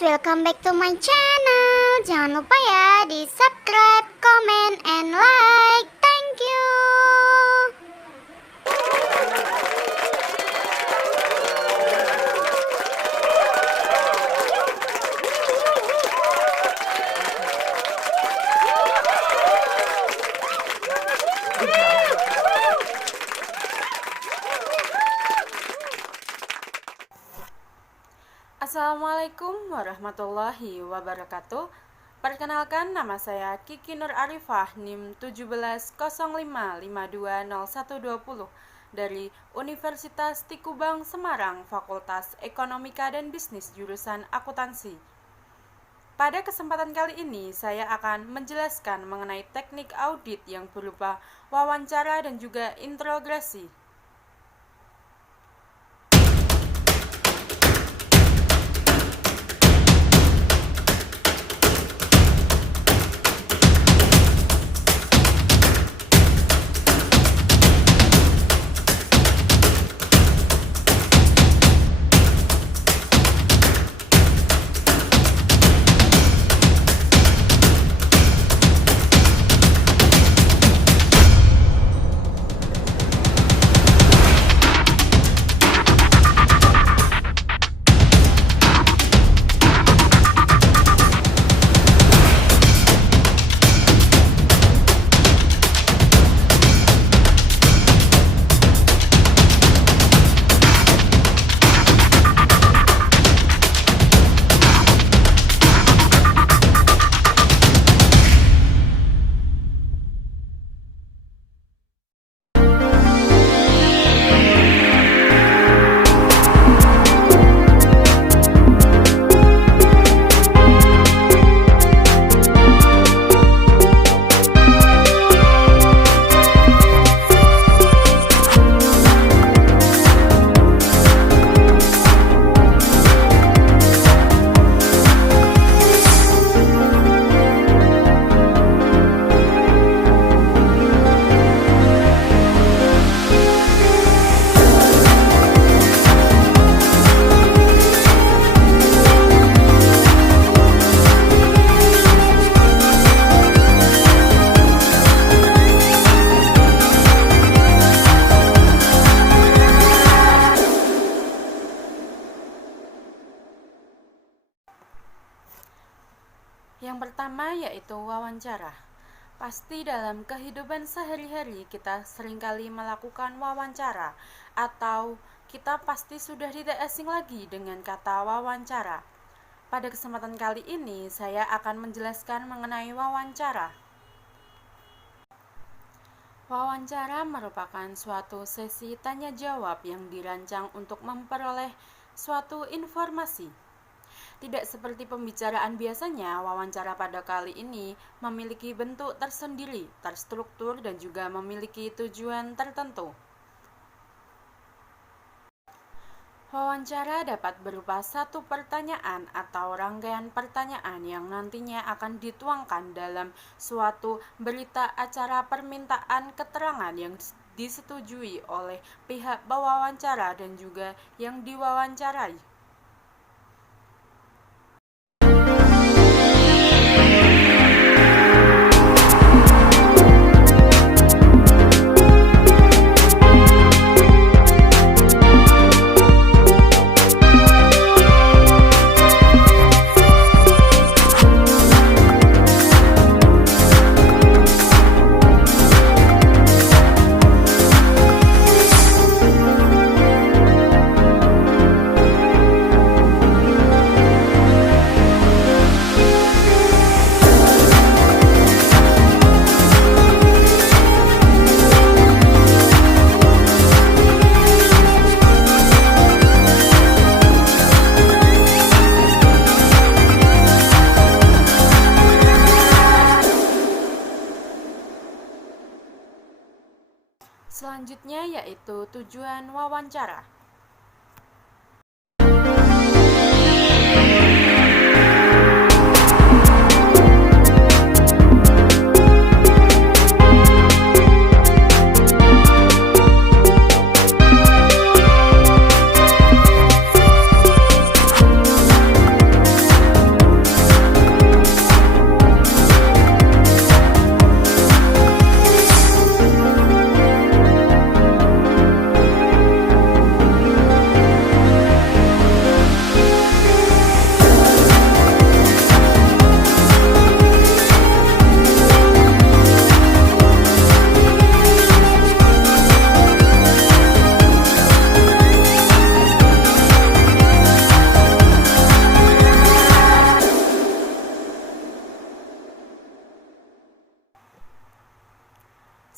Welcome back to my channel. Jangan lupa ya di subscribe, comment, and like. Thank you. Assalamualaikum warahmatullahi wabarakatuh. Perkenalkan, nama saya Kiki Nur Arifah, NIM 1705520120 dari Universitas Tikubang Semarang, Fakultas Ekonomika dan Bisnis jurusan Akuntansi. Pada kesempatan kali ini, saya akan menjelaskan mengenai teknik audit yang berupa wawancara dan juga interogasi. Yang pertama yaitu wawancara. Pasti dalam kehidupan sehari-hari kita seringkali melakukan wawancara, atau kita pasti sudah tidak asing lagi dengan kata wawancara. Pada kesempatan kali ini saya akan menjelaskan mengenai wawancara. Wawancara merupakan suatu sesi tanya jawab yang dirancang untuk memperoleh suatu informasi. Tidak seperti pembicaraan biasanya, wawancara pada kali ini memiliki bentuk tersendiri, terstruktur, dan juga memiliki tujuan tertentu. Wawancara dapat berupa satu pertanyaan atau rangkaian pertanyaan yang nantinya akan dituangkan dalam suatu berita acara permintaan keterangan yang disetujui oleh pihak pewawancara dan juga yang diwawancarai. Selanjutnya yaitu tujuan wawancara.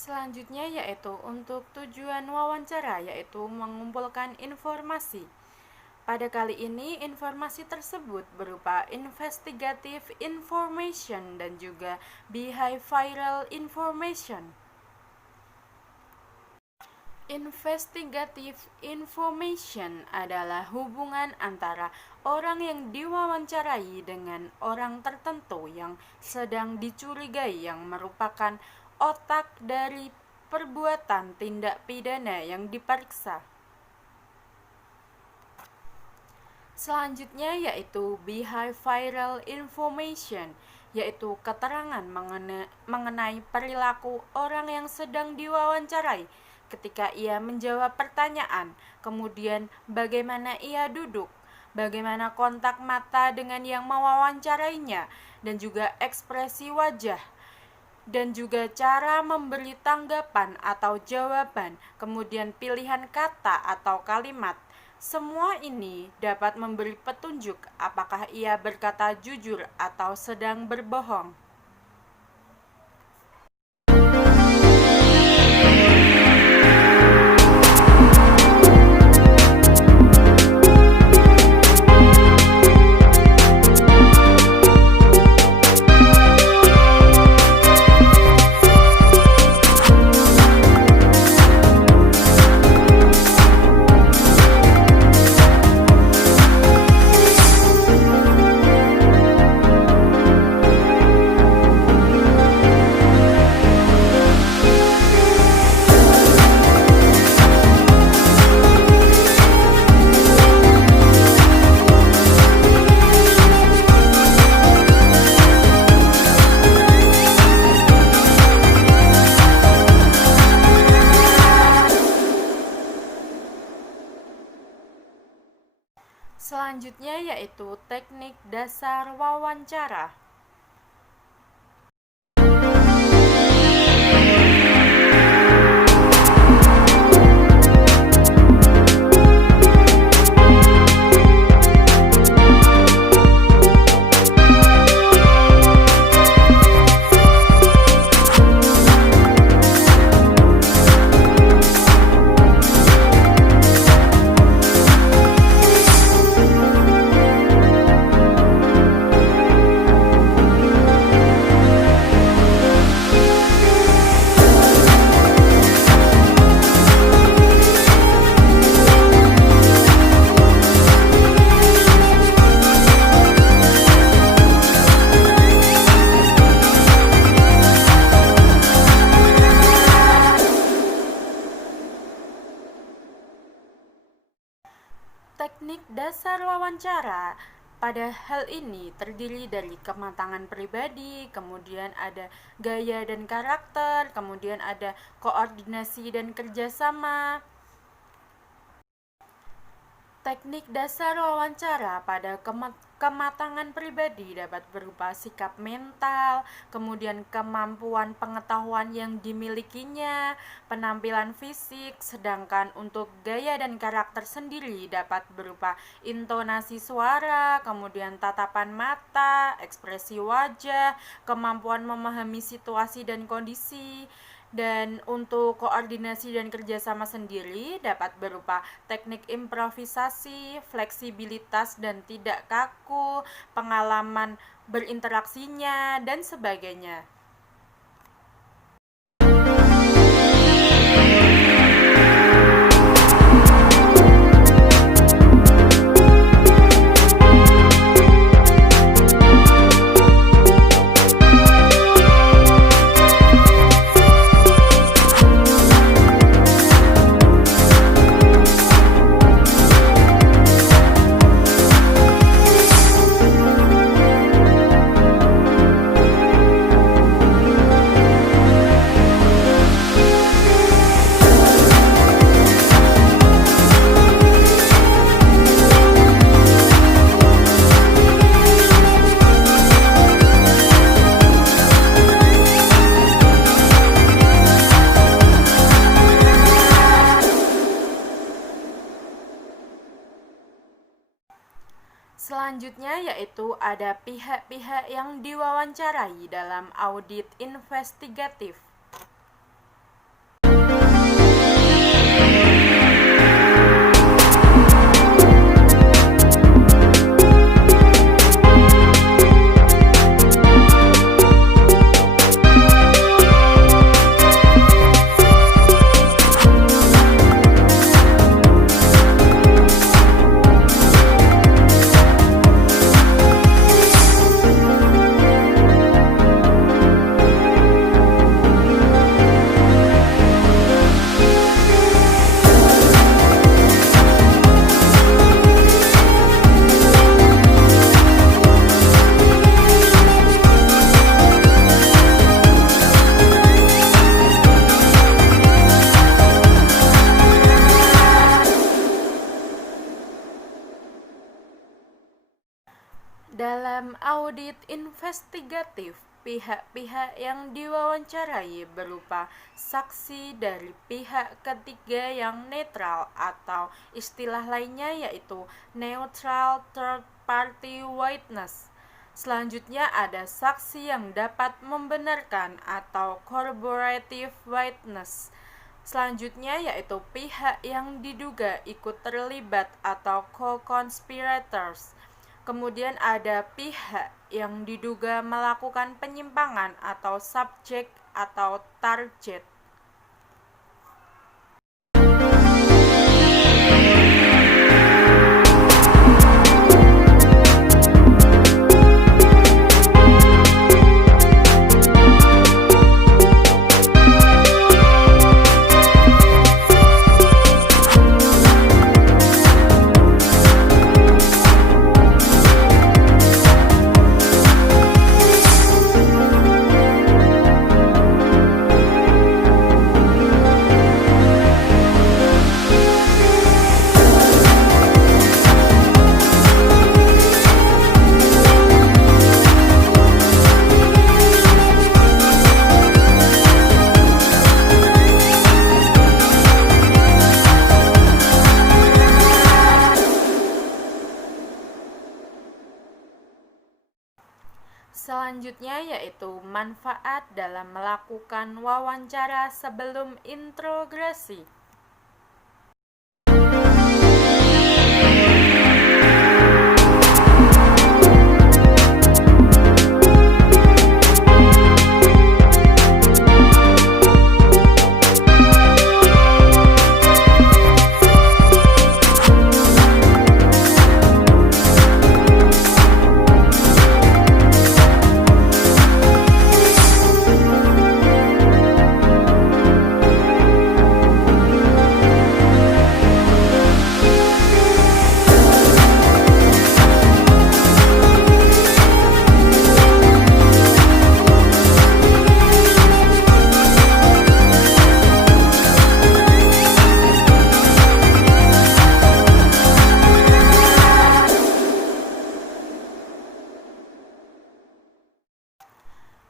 Selanjutnya yaitu untuk tujuan wawancara, yaitu mengumpulkan informasi. Pada kali ini informasi tersebut berupa investigative information dan juga behavioral information. Investigative information adalah hubungan antara orang yang diwawancarai dengan orang tertentu yang sedang dicurigai yang merupakan otak dari perbuatan tindak pidana yang diperiksa. Selanjutnya yaitu behavioral information, yaitu keterangan mengenai perilaku orang yang sedang diwawancarai ketika ia menjawab pertanyaan, kemudian bagaimana ia duduk, bagaimana kontak mata dengan yang mewawancarainya, dan juga ekspresi wajah, dan juga cara memberi tanggapan atau jawaban, kemudian pilihan kata atau kalimat. Semua ini dapat memberi petunjuk apakah ia berkata jujur atau sedang berbohong. Selanjutnya yaitu teknik dasar wawancara. Teknik dasar wawancara pada hal ini terdiri dari kematangan pribadi, kemudian ada gaya dan karakter, kemudian ada koordinasi dan kerjasama. Teknik dasar wawancara pada kematangan pribadi dapat berupa sikap mental, kemudian kemampuan pengetahuan yang dimilikinya, penampilan fisik, sedangkan untuk gaya dan karakter sendiri dapat berupa intonasi suara, kemudian tatapan mata, ekspresi wajah, kemampuan memahami situasi dan kondisi. Dan untuk koordinasi dan kerjasama sendiri dapat berupa teknik improvisasi, fleksibilitas dan tidak kaku, pengalaman berinteraksinya, dan sebagainya. Selanjutnya yaitu ada pihak-pihak yang diwawancarai dalam audit investigatif. Dalam audit investigatif, pihak-pihak yang diwawancarai berupa saksi dari pihak ketiga yang netral atau istilah lainnya yaitu neutral third party witness. Selanjutnya ada saksi yang dapat membenarkan atau corroborative witness. Selanjutnya yaitu pihak yang diduga ikut terlibat atau co-conspirators. Kemudian ada pihak yang diduga melakukan penyimpangan atau subjek atau target. Selanjutnya yaitu manfaat dalam melakukan wawancara sebelum interogasi.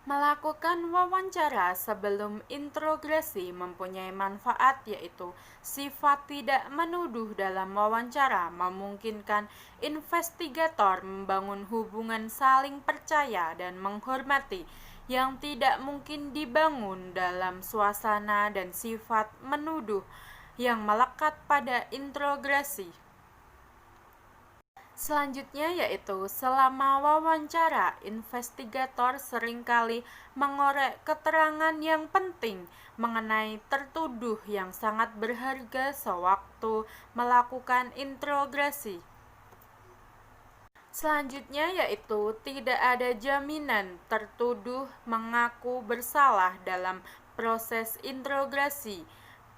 Melakukan wawancara sebelum interogasi mempunyai manfaat yaitu sifat tidak menuduh dalam wawancara, memungkinkan investigator membangun hubungan saling percaya dan menghormati yang tidak mungkin dibangun dalam suasana dan sifat menuduh yang melekat pada interogasi. Selanjutnya yaitu selama wawancara, investigator seringkali mengorek keterangan yang penting mengenai tertuduh yang sangat berharga sewaktu melakukan interogasi. Selanjutnya yaitu tidak ada jaminan tertuduh mengaku bersalah dalam proses interogasi.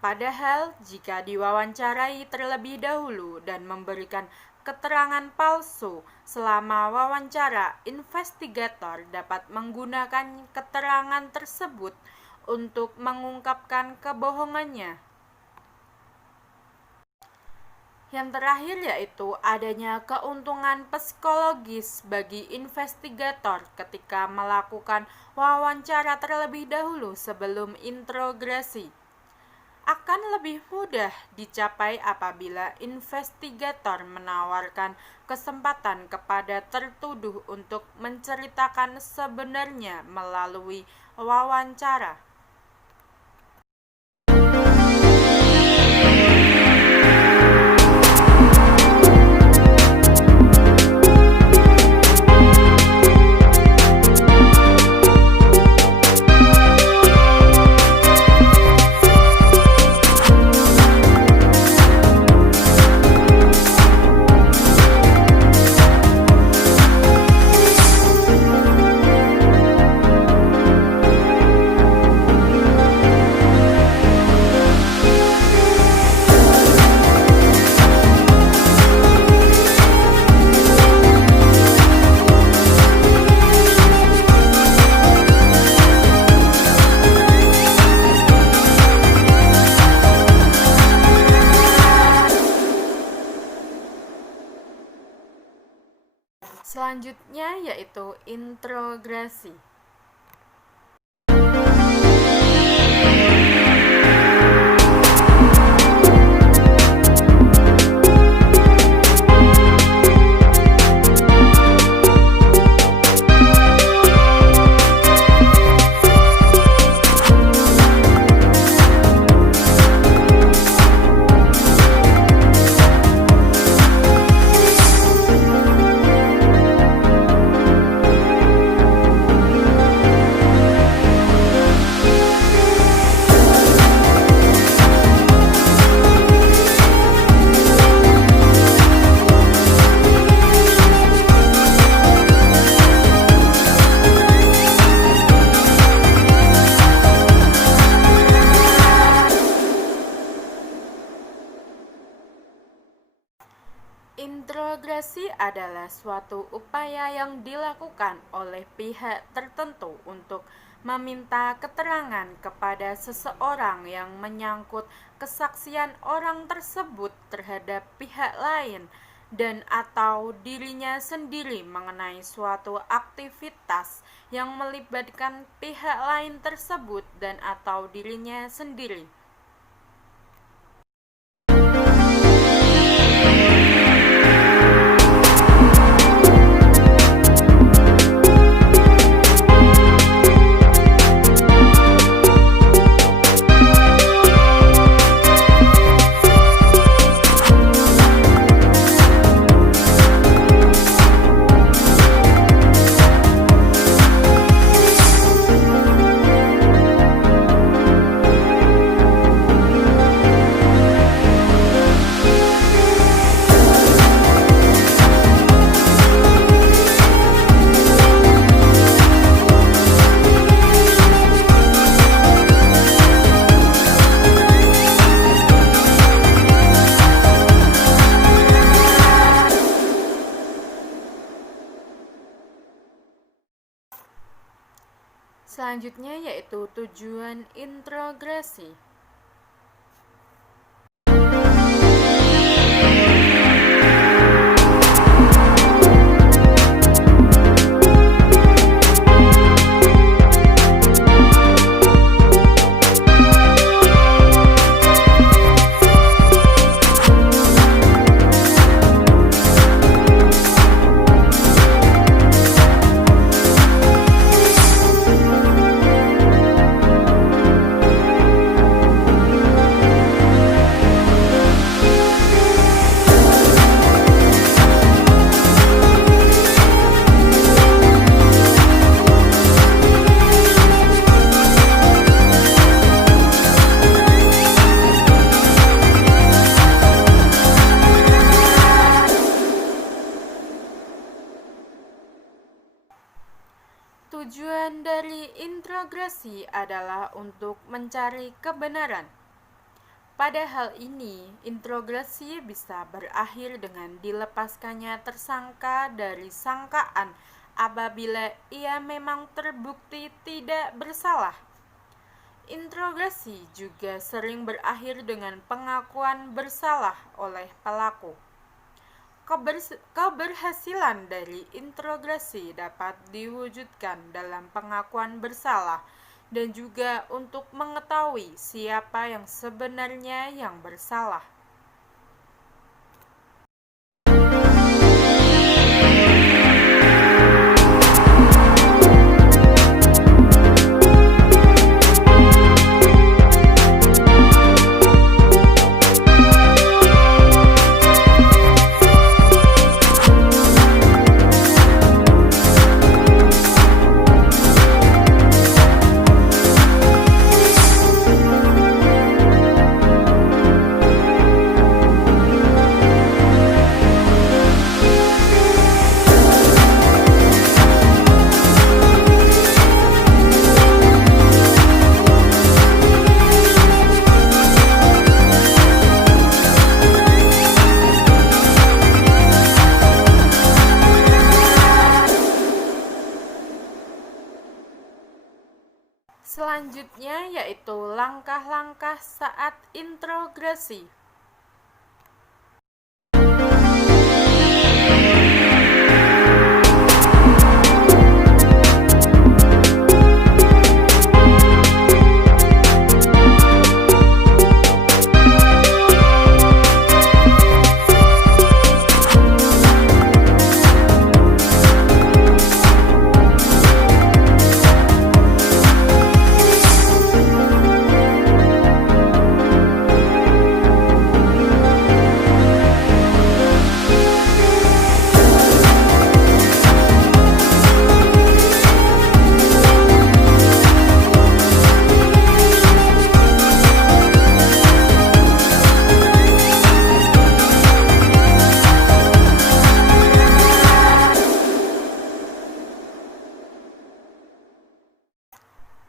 Padahal jika diwawancarai terlebih dahulu dan memberikan keterangan palsu selama wawancara, investigator dapat menggunakan keterangan tersebut untuk mengungkapkan kebohongannya. Yang terakhir yaitu adanya keuntungan psikologis bagi investigator ketika melakukan wawancara terlebih dahulu sebelum interogasi. akan lebih mudah dicapai apabila investigator menawarkan kesempatan kepada tertuduh untuk menceritakan sebenarnya melalui wawancara. Selanjutnya yaitu interogasi. Interogasi adalah suatu upaya yang dilakukan oleh pihak tertentu untuk meminta keterangan kepada seseorang yang menyangkut kesaksian orang tersebut terhadap pihak lain dan atau dirinya sendiri mengenai suatu aktivitas yang melibatkan pihak lain tersebut dan atau dirinya sendiri. Selanjutnya yaitu tujuan interogasi. Tujuan dari interogasi adalah untuk mencari kebenaran. Pada hal ini, interogasi bisa berakhir dengan dilepaskannya tersangka dari sangkaan apabila ia memang terbukti tidak bersalah. Interogasi juga sering berakhir dengan pengakuan bersalah oleh pelaku. Keberhasilan dari interogasi dapat diwujudkan dalam pengakuan bersalah dan juga untuk mengetahui siapa yang sebenarnya yang bersalah. Selanjutnya yaitu langkah-langkah saat introgresi.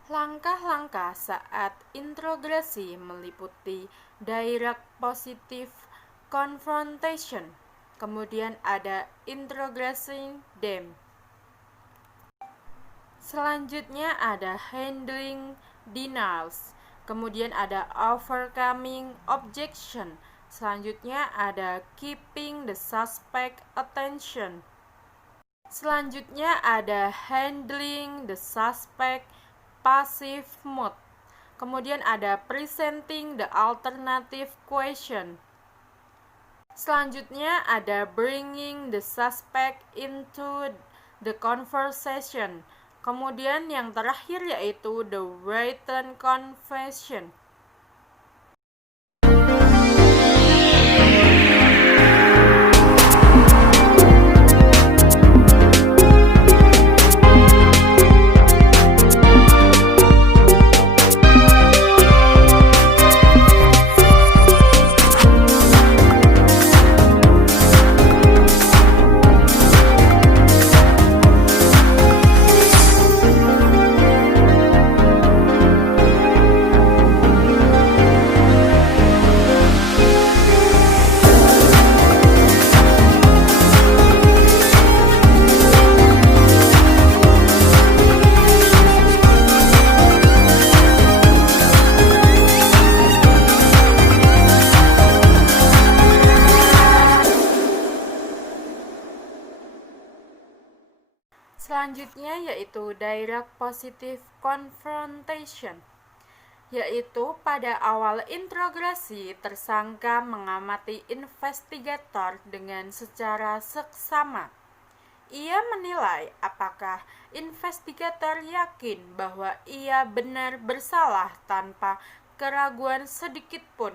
Langkah-langkah saat introgresi meliputi direct positive confrontation, kemudian ada introgressing them. Selanjutnya ada handling denials, kemudian ada overcoming objection, selanjutnya ada keeping the suspect attention. Selanjutnya ada handling the suspect passive mode. Kemudian ada presenting the alternative question. Selanjutnya ada bringing the suspect into the conversation. Kemudian yang terakhir yaitu the written confession. Selanjutnya yaitu direct positive confrontation, yaitu pada awal introgasi tersangka mengamati investigator dengan secara seksama. Ia menilai apakah investigator yakin bahwa ia benar bersalah tanpa keraguan sedikit pun.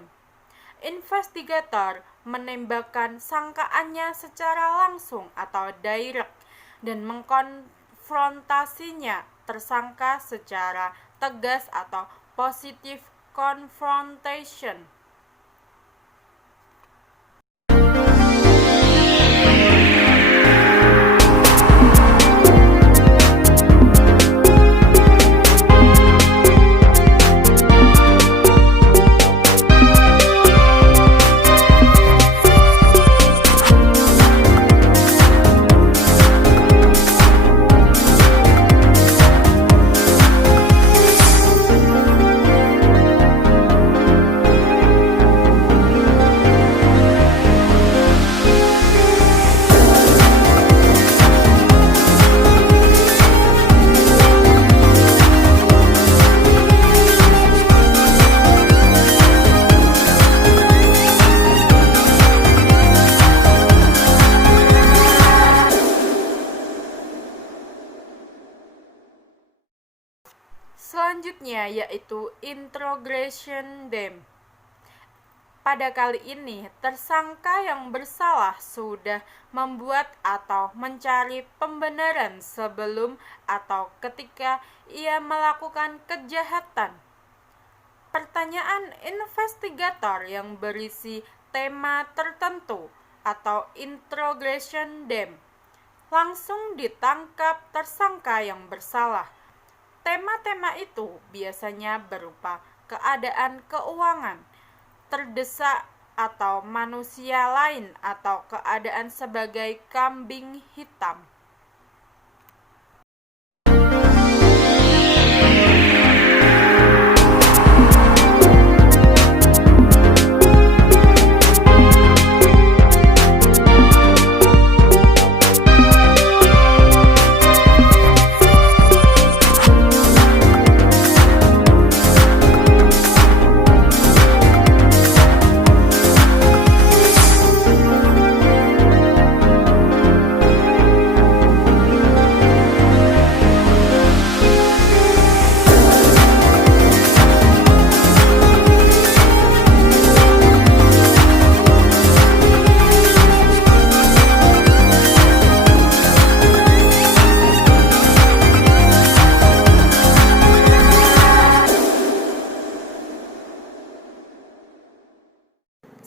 Investigator menembakkan sangkaannya secara langsung atau direct dan mengkonfrontasinya tersangka secara tegas atau positive confrontation. Selanjutnya yaitu introgression dam. Pada kali ini, tersangka yang bersalah sudah membuat atau mencari pembenaran sebelum atau ketika ia melakukan kejahatan. Pertanyaan investigator yang berisi tema tertentu atau introgression dam langsung ditangkap tersangka yang bersalah. Tema-tema itu biasanya berupa keadaan keuangan, terdesak atau manusia lain atau keadaan sebagai kambing hitam.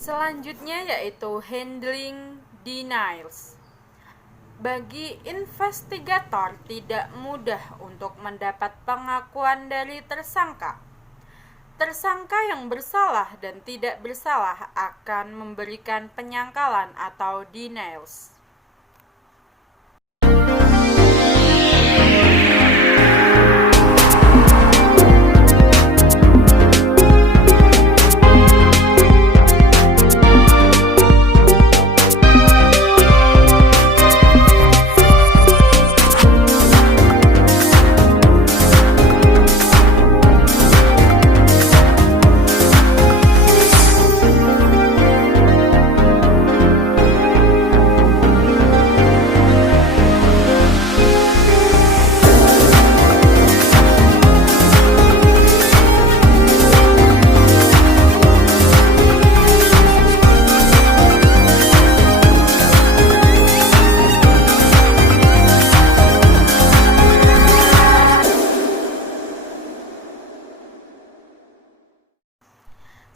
Selanjutnya yaitu handling denials. Bagi investigator tidak mudah untuk mendapat pengakuan dari tersangka. Tersangka yang bersalah dan tidak bersalah akan memberikan penyangkalan atau denials.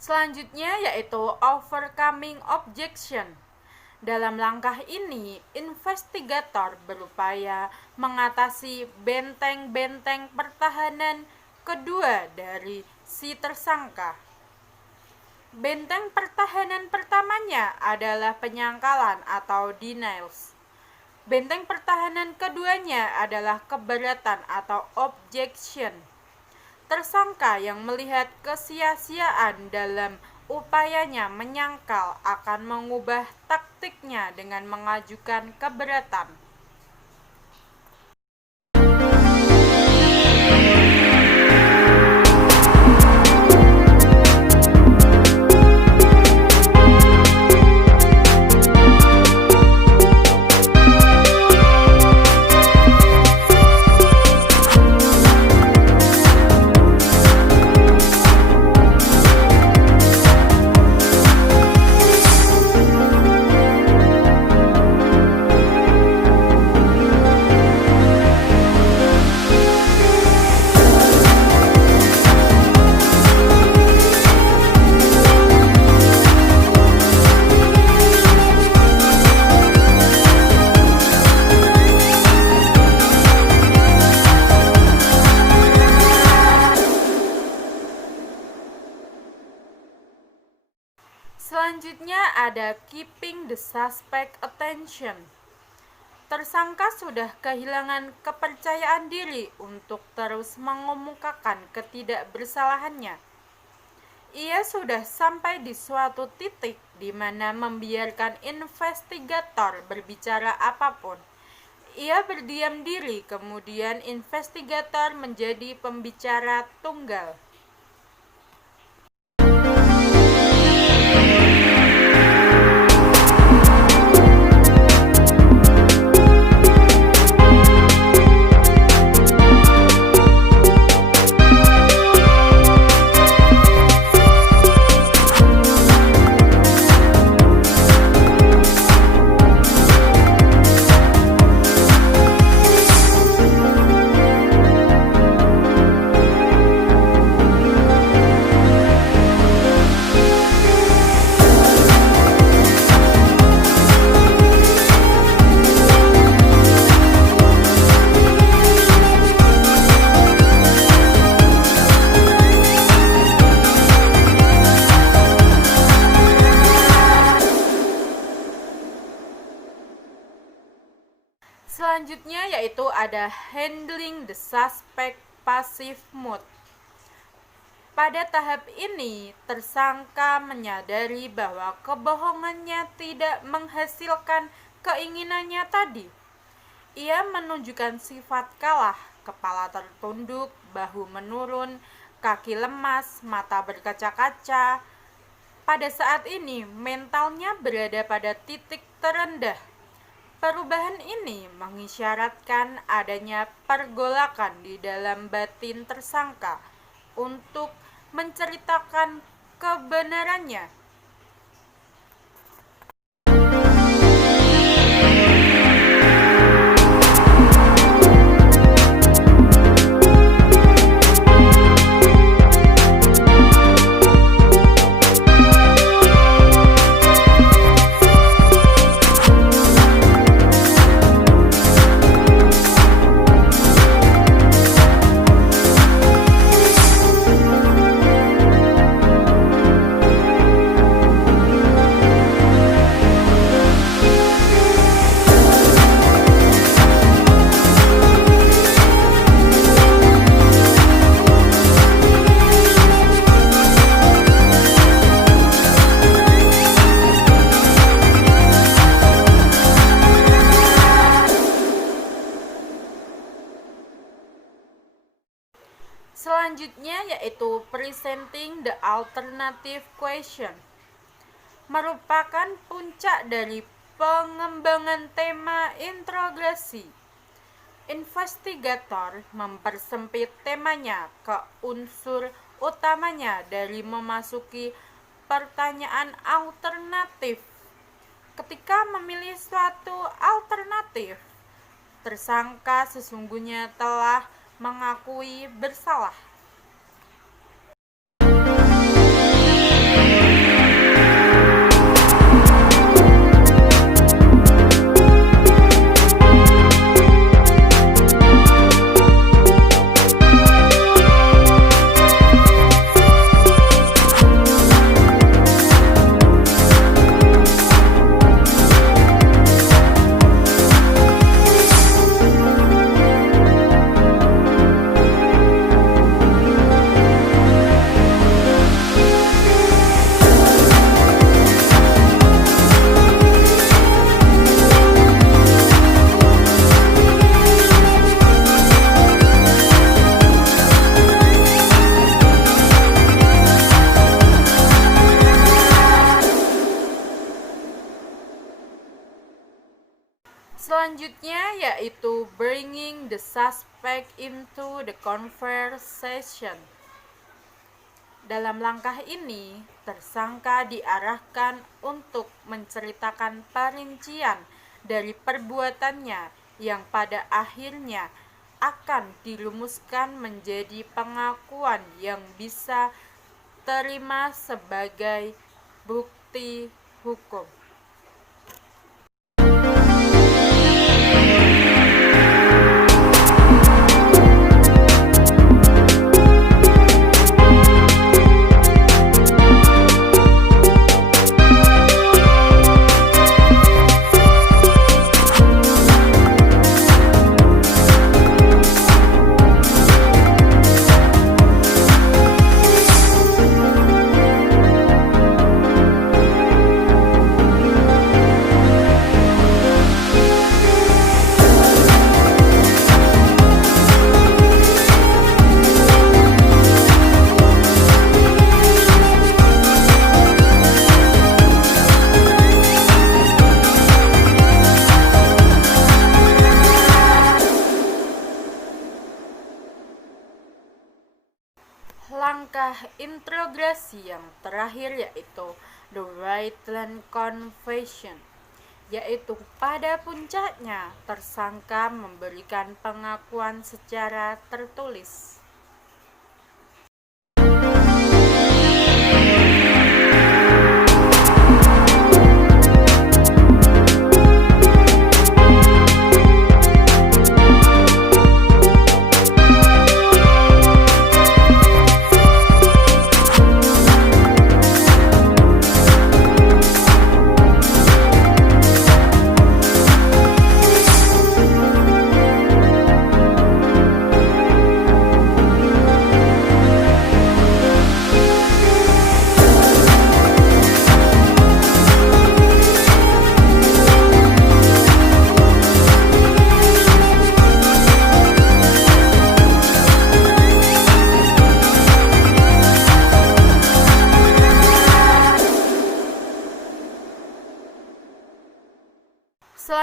Selanjutnya yaitu overcoming objection. Dalam langkah ini, investigator berupaya mengatasi benteng-benteng pertahanan kedua dari si tersangka. Benteng pertahanan pertamanya adalah penyangkalan atau denials. Benteng pertahanan keduanya adalah keberatan atau objection. Tersangka yang melihat kesia-siaan dalam upayanya menyangkal akan mengubah taktiknya dengan mengajukan keberatan. Selanjutnya ada keeping the suspect attention. Tersangka sudah kehilangan kepercayaan diri untuk terus mengemukakan ketidakbersalahannya. Ia sudah sampai di suatu titik di mana membiarkan investigator berbicara apapun. Ia berdiam diri, kemudian investigator menjadi pembicara tunggal. Selanjutnya yaitu ada handling the suspect passive mood. Pada tahap ini, tersangka menyadari bahwa kebohongannya tidak menghasilkan keinginannya tadi. Ia menunjukkan sifat kalah, kepala tertunduk, bahu menurun, kaki lemas, mata berkaca-kaca. Pada saat ini, mentalnya berada pada titik terendah. Perubahan ini mengisyaratkan adanya pergolakan di dalam batin tersangka untuk menceritakan kebenarannya. Selanjutnya yaitu presenting the alternative question, merupakan puncak dari pengembangan tema interogasi. Investigator mempersempit temanya ke unsur utamanya dari memasuki pertanyaan alternatif. Ketika memilih suatu alternatif, tersangka sesungguhnya telah mengakui bersalah. Selanjutnya yaitu bringing the suspect into the conversation. Dalam langkah ini, tersangka diarahkan untuk menceritakan perincian dari perbuatannya yang pada akhirnya akan dirumuskan menjadi pengakuan yang bisa terima sebagai bukti hukum. Langkah interogasi yang terakhir yaitu the written confession, yaitu pada puncaknya tersangka memberikan pengakuan secara tertulis.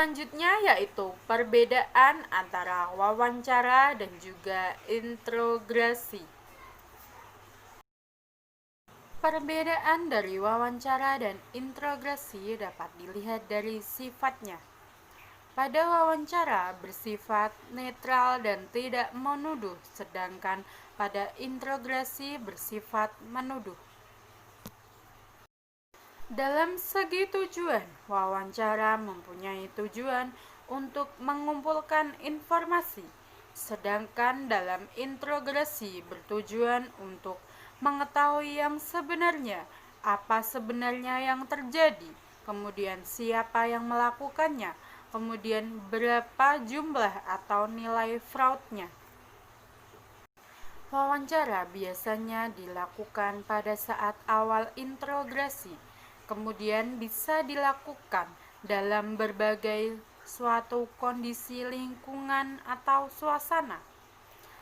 Selanjutnya yaitu perbedaan antara wawancara dan juga interogasi. Perbedaan dari wawancara dan interogasi dapat dilihat dari sifatnya. Pada wawancara bersifat netral dan tidak menuduh, sedangkan pada interogasi bersifat menuduh. Dalam segi tujuan, wawancara mempunyai tujuan untuk mengumpulkan informasi, sedangkan dalam interogasi bertujuan untuk mengetahui yang sebenarnya, apa sebenarnya yang terjadi, kemudian siapa yang melakukannya, kemudian berapa jumlah atau nilai fraudnya. Wawancara biasanya dilakukan pada saat awal interogasi, kemudian bisa dilakukan dalam berbagai suatu kondisi lingkungan atau suasana.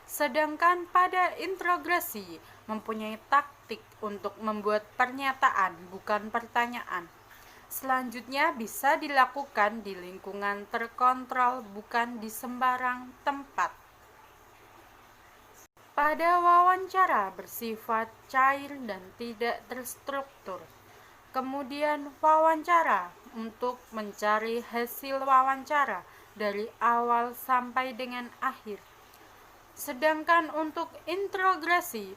Sedangkan pada interogasi mempunyai taktik untuk membuat pernyataan bukan pertanyaan. Selanjutnya bisa dilakukan di lingkungan terkontrol bukan di sembarang tempat. Pada wawancara bersifat cair dan tidak terstruktur. Kemudian wawancara untuk mencari hasil wawancara dari awal sampai dengan akhir. Sedangkan untuk interogasi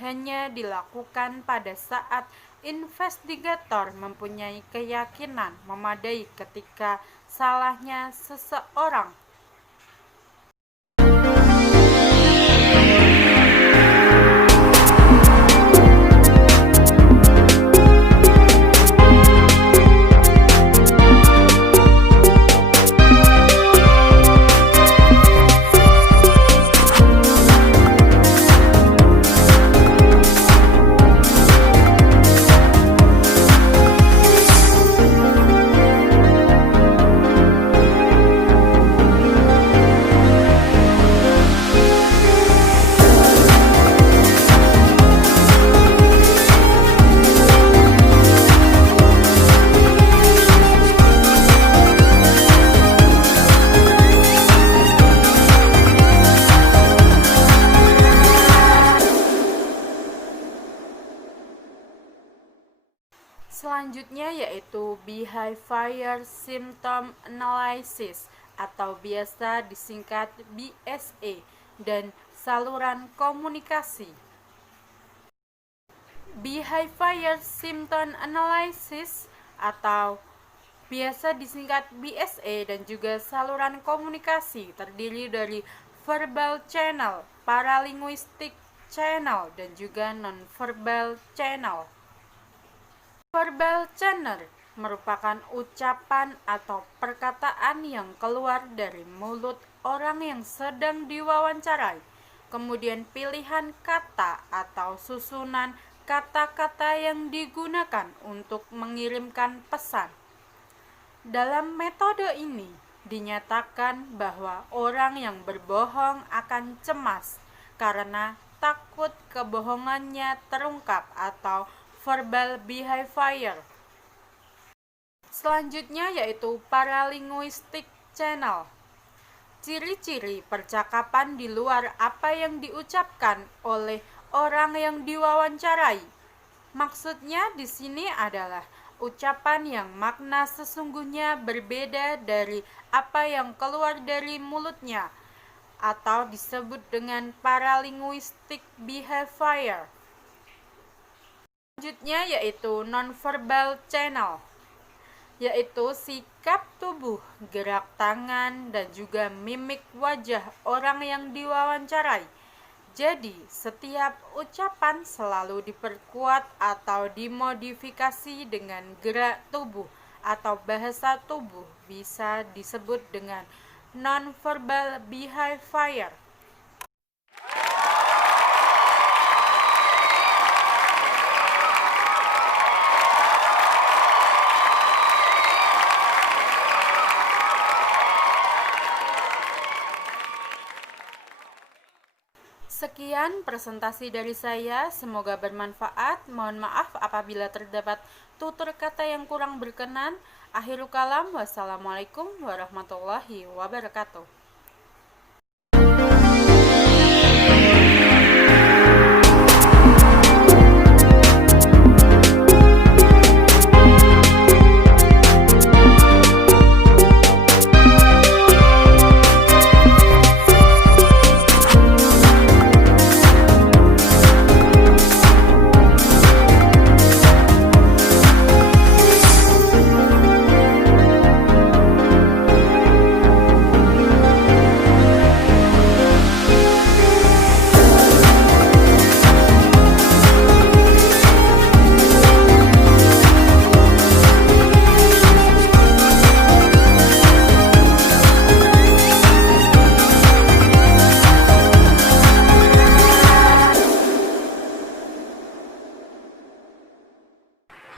hanya dilakukan pada saat investigator mempunyai keyakinan memadai ketika salahnya seseorang. Selanjutnya yaitu Behavior Symptom Analysis atau biasa disingkat BSA dan saluran komunikasi. Behavior Symptom Analysis atau biasa disingkat BSA dan juga saluran komunikasi terdiri dari verbal channel, paralinguistic channel, dan juga non-verbal channel. Verbal channel merupakan ucapan atau perkataan yang keluar dari mulut orang yang sedang diwawancarai, kemudian pilihan kata atau susunan kata-kata yang digunakan untuk mengirimkan pesan. Dalam metode ini dinyatakan bahwa orang yang berbohong akan cemas karena takut kebohongannya terungkap atau verbal behavior. Selanjutnya yaitu paralinguistic channel. Ciri-ciri percakapan di luar apa yang diucapkan oleh orang yang diwawancarai. Maksudnya di sini adalah ucapan yang makna sesungguhnya berbeda dari apa yang keluar dari mulutnya atau disebut dengan paralinguistic behavior. Selanjutnya yaitu nonverbal channel, yaitu sikap tubuh, gerak tangan, dan juga mimik wajah orang yang diwawancarai. Jadi, setiap ucapan selalu diperkuat atau dimodifikasi dengan gerak tubuh atau bahasa tubuh, bisa disebut dengan nonverbal behavior. Sekian presentasi dari saya, semoga bermanfaat. Mohon maaf apabila terdapat tutur kata yang kurang berkenan. Akhirul kalam, wassalamualaikum warahmatullahi wabarakatuh.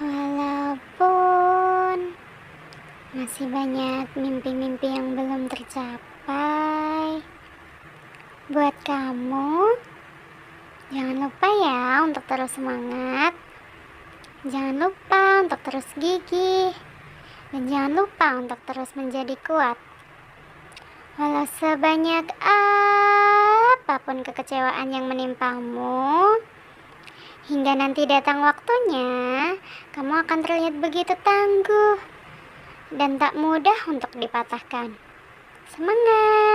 Walaupun masih banyak mimpi-mimpi yang belum tercapai, buat kamu, jangan lupa ya untuk terus semangat. Jangan lupa untuk terus gigih. Dan jangan lupa untuk terus menjadi kuat. Walau sebanyak apapun kekecewaan yang menimpamu, hingga nanti datang waktunya, kamu akan terlihat begitu tangguh dan tak mudah untuk dipatahkan. Semangat!